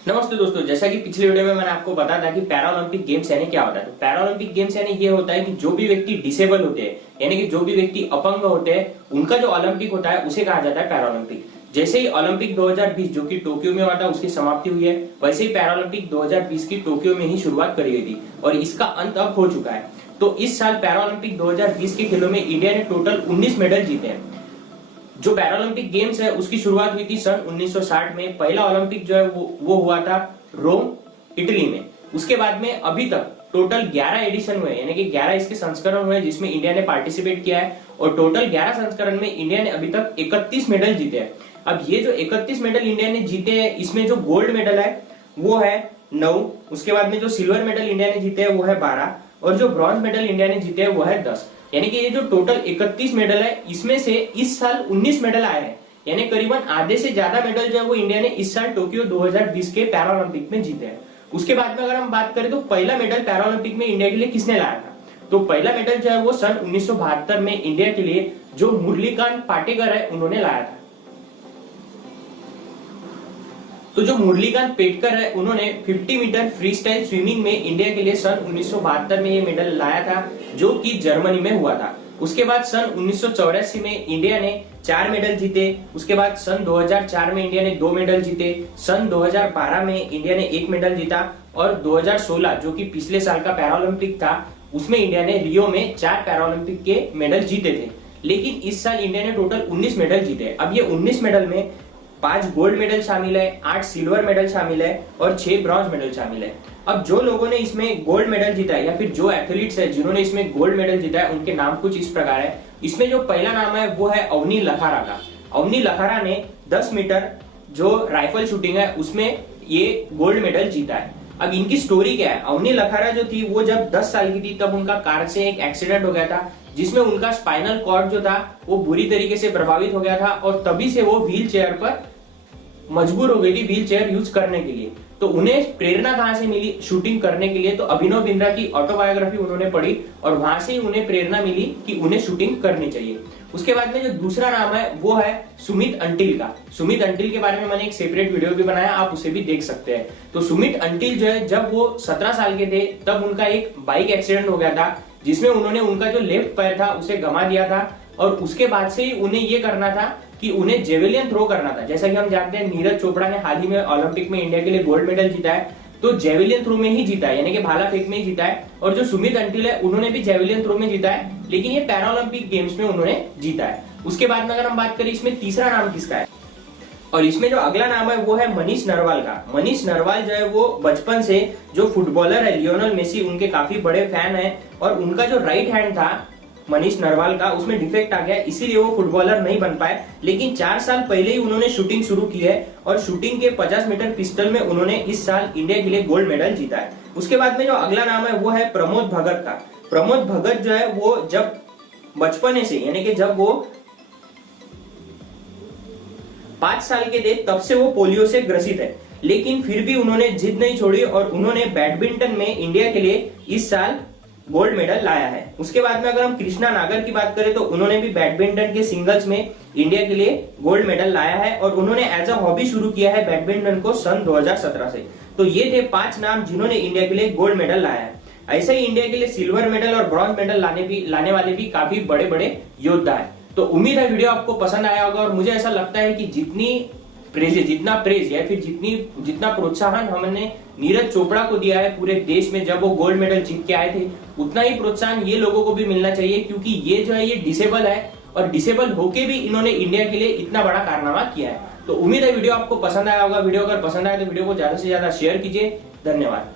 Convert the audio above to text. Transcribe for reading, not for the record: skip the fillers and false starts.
नमस्ते दोस्तों, जैसा कि पिछले वीडियो में मैंने आपको बताया था कि पैरालंपिक गेम्स यानी क्या होता है। तो पैरालंपिक गेम्स यानी ये होता है कि जो भी व्यक्ति डिसेबल होते हैं यानी कि जो भी व्यक्ति अपंग होते हैं उनका जो ओलंपिक होता है उसे कहा जाता है पैरालंपिक। जैसे ही ओलंपिक 2020 जो कि टोक्यो में हुआ था उसकी समाप्ति हुई है, वैसे ही पैरालंपिक 2020 की टोक्यो में ही शुरुआत करी गई थी और इसका अंत अब हो चुका है। तो इस साल पैरालंपिक 2020 के खेलों में इंडिया ने टोटल 19 मेडल जीते हैं। जो पैरालंपिक गेम्स है उसकी शुरुआत हुई थी सन 1960 में। पहला ओलंपिक जो है वो हुआ था रोम, इटली में। उसके बाद में अभी तक टोटल 11 एडिशन हुए यानी कि 11 इसके संस्करण हुए जिसमें इंडिया ने पार्टिसिपेट किया है और टोटल 11 संस्करण में इंडिया ने अभी तक 31 मेडल जीते हैं। अब ये जो 31 मेडल इंडिया ने जीते हैं इसमें जो गोल्ड मेडल है वो है 9, उसके बाद में जो सिल्वर मेडल इंडिया ने जीते हैं वो है 12 और जो ब्रॉन्ज मेडल इंडिया ने जीते हैं वो है 10। यानी कि ये जो टोटल 31 मेडल है इसमें से इस साल 19 मेडल आए हैं, यानी करीबन आधे से ज्यादा मेडल जो है वो इंडिया ने इस साल टोक्यो 2020 के पैरालंपिक में जीते हैं। उसके बाद में अगर हम बात करें तो पहला मेडल पैरालंपिक में इंडिया के लिए किसने लाया था, तो पहला मेडल जो है वो सन 1972 में इंडिया के लिए जो मुरलीकांत पाटेकर है उन्होंने लाया था। तो जो मुरलीकांत पेटकर है उन्होंने 50 मीटर फ्री स्टाइल स्विमिंग में इंडिया के लिए सन 1972 में ये मेडल लाया था जो कि जर्मनी में हुआ था। उसके बाद सन 1984 में इंडिया ने 4 मेडल जीते। उसके बाद सन 2004 में इंडिया ने 2 मेडल जीते। सन 2012 में इंडिया ने 1 मेडल जीता और 2016 जो कि पिछले साल का पैरालंपिक था उसमें इंडिया ने रियो में 4 पैरालंपिक के मेडल जीते थे। लेकिन इस साल इंडिया ने टोटल 19 मेडल जीते। अब ये 19 मेडल में 5 गोल्ड मेडल शामिल है, 8 सिल्वर मेडल शामिल है और 6 ब्रॉन्ज मेडल शामिल है। अब जो लोगों ने इसमें गोल्ड मेडल जीता है या फिर जो एथलीट्स है जिन्होंने इसमें गोल्ड मेडल जीता है उनके नाम कुछ इस प्रकार है। इसमें जो पहला नाम है वो है अवनी लखारा का। अवनी लखारा ने 10 मीटर जो राइफल शूटिंग है उसमें ये गोल्ड मेडल जीता है। अब इनकी स्टोरी क्या है, अवनी लखारा जो थी वो जब 10 साल की थी तब उनका कार से एक एक्सीडेंट हो गया था जिसमें उनका स्पाइनल कॉर्ड जो था वो बुरी तरीके से प्रभावित हो गया था और तभी से वो व्हील चेयर पर मजबूर हो गई थी व्हील चेयर यूज करने के लिए। तो उन्हें प्रेरणा कहां से मिली शूटिंग करने के लिए, तो अभिनव बिंद्रा की ऑटोबायोग्राफी उन्होंने पढ़ी और वहां से ही उन्हें प्रेरणा मिली कि उन्हें शूटिंग करनी चाहिए। उसके बाद में जो दूसरा नाम है वो है सुमित अंटिल का। सुमित अंटिल के बारे में मैंने एक सेपरेट वीडियो भी बनाया, आप उसे भी देख सकते हैं। तो सुमित अंटिल जो है जब वो 17 साल के थे तब उनका एक बाइक एक्सीडेंट हो गया था जिसमें उन्होंने उनका जो लेफ्ट पैर था उसे गंवा दिया था और उसके बाद से ही उन्हें ये करना था कि उन्हें जेवेलियन थ्रो करना था। जैसा कि हम जानते हैं नीरज चोपड़ा ने हाल ही में ओलंपिक में इंडिया के लिए गोल्ड मेडल जीता है, तो जेवेलियन थ्रो में ही जीता है यानी कि भाला फेंक में ही जीता है। और जो सुमित अंटिल है उन्होंने भी जेवेलियन थ्रो में जीता है, लेकिन ये पैरालंपिक गेम्स में उन्होंने जीता है। उसके बाद में अगर हम बात करें इसमें तीसरा नाम किसका है, और इसमें जो अगला नाम है वो है मनीष नरवाल का। मनीष नरवाल जो है वो बचपन से जो फुटबॉलर है लियोनेल मेसी उनके काफी बड़े फैन है और उनका जो राइट हैंड था मनीष नरवाल का उसमें डिफेक्ट आ गया, इसीलिए वो फुटबॉलर नहीं बन पाए। लेकिन 4 साल पहले ही उन्होंने शूटिंग शुरू की है और शूटिंग के 50 मीटर पिस्टल में उन्होंने इस साल इंडिया के लिए गोल्ड मेडल जीता है। उसके बाद में जो अगला नाम है वो है प्रमोद भगत का। प्रमोद भगत जो है वो जब बचपने से यानी कि जब वो 5 साल के थे तब से वो पोलियो से ग्रसित है, लेकिन फिर भी उन्होंने जिद नहीं छोड़ी और उन्होंने बैडमिंटन में इंडिया के लिए इस साल गोल्ड मेडल लाया है। उसके बाद में अगर हम कृष्णा नागर की बात करें तो उन्होंने भी बैडमिंटन के सिंगल्स में इंडिया के लिए गोल्ड मेडल लाया है और उन्होंने एज अ हॉबी शुरू किया है बैडमिंटन को सन 2017 से। तो ये थे 5 नाम जिन्होंने इंडिया के लिए गोल्ड मेडल लाया है। ऐसे ही इंडिया के लिए सिल्वर मेडल और ब्रॉन्ज मेडल लाने वाले भी काफी बड़े बड़े योद्धा है। तो उम्मीद है वीडियो आपको पसंद आया होगा और मुझे ऐसा लगता है कि जितना प्रेज या फिर जितना प्रोत्साहन हमने नीरज चोपड़ा को दिया है पूरे देश में जब वो गोल्ड मेडल जीत के आए थे, उतना ही प्रोत्साहन ये लोगों को भी मिलना चाहिए, क्योंकि ये जो है ये डिसेबल है और डिसेबल होके भी इन्होंने इंडिया के लिए इतना बड़ा कारनामा किया है। तो उम्मीद है वीडियो आपको पसंद आया होगा। वीडियो अगर पसंद आया तो वीडियो को ज्यादा से ज्यादा शेयर कीजिए। धन्यवाद।